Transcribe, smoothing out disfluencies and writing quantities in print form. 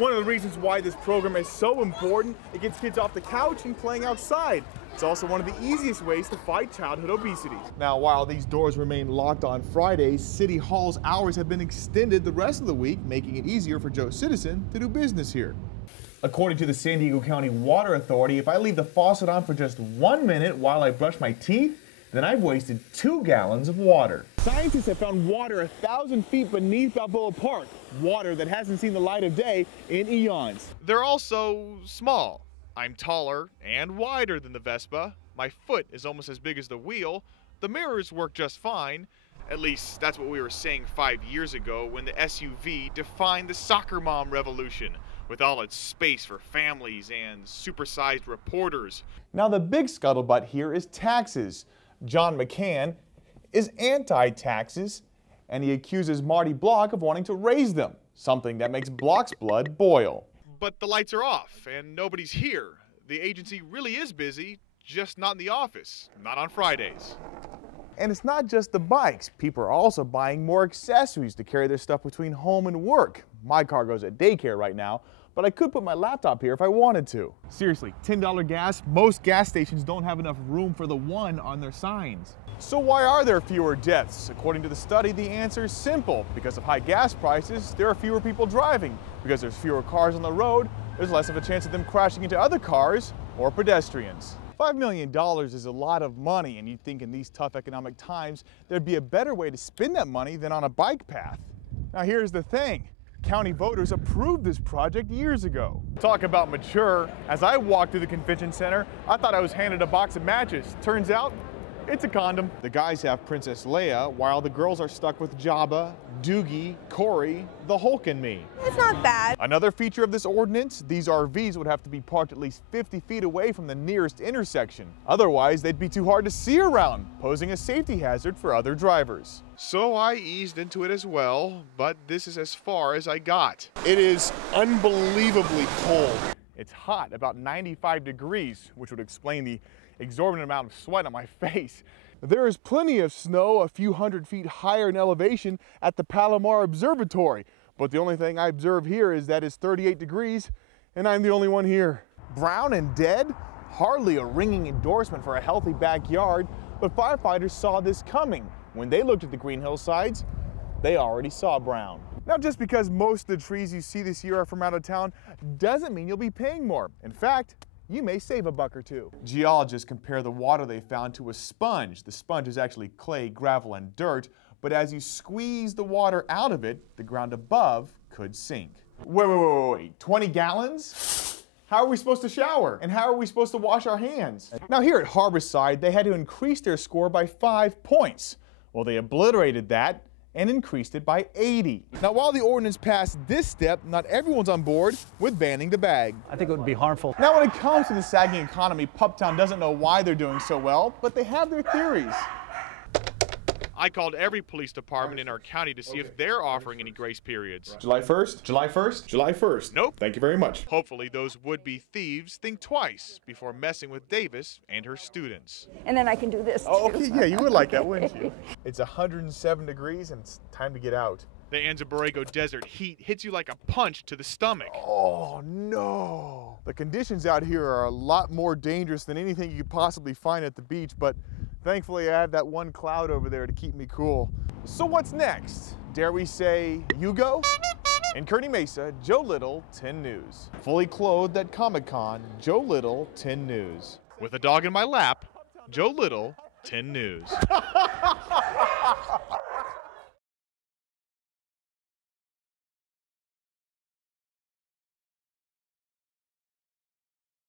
one of the reasons why this program is so important. It gets kids off the couch and playing outside. It's also one of the easiest ways to fight childhood obesity. Now, while these doors remain locked on Fridays, City Hall's hours have been extended the rest of the week, making it easier for Joe Citizen to do business here. According to the San Diego County Water Authority, if I leave the faucet on for just 1 minute while I brush my teeth, then I've wasted 2 gallons of water. Scientists have found water 1,000 feet beneath Balboa Park, water that hasn't seen the light of day in eons. They're also small. I'm taller and wider than the Vespa. My foot is almost as big as the wheel. The mirrors work just fine. At least that's what we were saying 5 years ago when the SUV defined the soccer mom revolution, with all its space for families and supersized reporters. Now the big scuttlebutt here is taxes. John McCann is anti-taxes, and he accuses Marty Block of wanting to raise them, something that makes Block's blood boil. But the lights are off and nobody's here. The agency really is busy, just not in the office, not on Fridays. And it's not just the bikes. People are also buying more accessories to carry their stuff between home and work. My car goes at daycare right now, but I could put my laptop here if I wanted to. Seriously, $10 gas, most gas stations don't have enough room for the one on their signs. So why are there fewer deaths? According to the study, the answer is simple. Because of high gas prices, there are fewer people driving. Because there's fewer cars on the road, there's less of a chance of them crashing into other cars or pedestrians. $5 million is a lot of money, and you'd think in these tough economic times, there'd be a better way to spend that money than on a bike path. Now here's the thing. County voters approved this project years ago. Talk about mature. As I walked through the convention center, I thought I was handed a box of matches. Turns out, it's a condom. The guys have Princess Leia, while the girls are stuck with Jabba, Doogie, Corey, the Hulk, and me. It's not bad. Another feature of this ordinance, these RVs would have to be parked at least 50 feet away from the nearest intersection. Otherwise, they'd be too hard to see around, posing a safety hazard for other drivers. So I eased into it as well, but this is as far as I got. It is unbelievably cold. It's hot, about 95 degrees, which would explain the exorbitant amount of sweat on my face. There is plenty of snow a few hundred feet higher in elevation at the Palomar Observatory, but the only thing I observe here is that it's 38 degrees and I'm the only one here. Brown and dead? Hardly a ringing endorsement for a healthy backyard, but firefighters saw this coming. When they looked at the green hillsides, they already saw brown. Now, just because most of the trees you see this year are from out of town doesn't mean you'll be paying more. In fact, you may save a buck or two. Geologists compare the water they found to a sponge. The sponge is actually clay, gravel, and dirt, but as you squeeze the water out of it, the ground above could sink. Wait, 20 gallons? How are we supposed to shower? And how are we supposed to wash our hands? Now here at Harborside, they had to increase their score by 5 points. Well, they obliterated that and increased it by 80. Now, while the ordinance passed this step, not everyone's on board with banning the bag. I think it would be harmful. Now, when it comes to the sagging economy, Puptown doesn't know why they're doing so well, but they have their theories. I called every police department in our county to see if they're offering any grace periods. July 1st? July 1st? July 1st. Nope. Thank you very much. Hopefully those would-be thieves think twice before messing with Davis and her students. And then I can do this too. Oh, okay, yeah, you would like that, wouldn't you? It's 107 degrees and it's time to get out. The Anza Borrego desert heat hits you like a punch to the stomach. Oh no. The conditions out here are a lot more dangerous than anything you could possibly find at the beach, but thankfully I have that one cloud over there to keep me cool. So what's next? Dare we say, you go? In Kearney Mesa, Joe Little, 10 News. Fully clothed at Comic-Con, Joe Little, 10 News. With a dog in my lap, Joe Little, 10 News.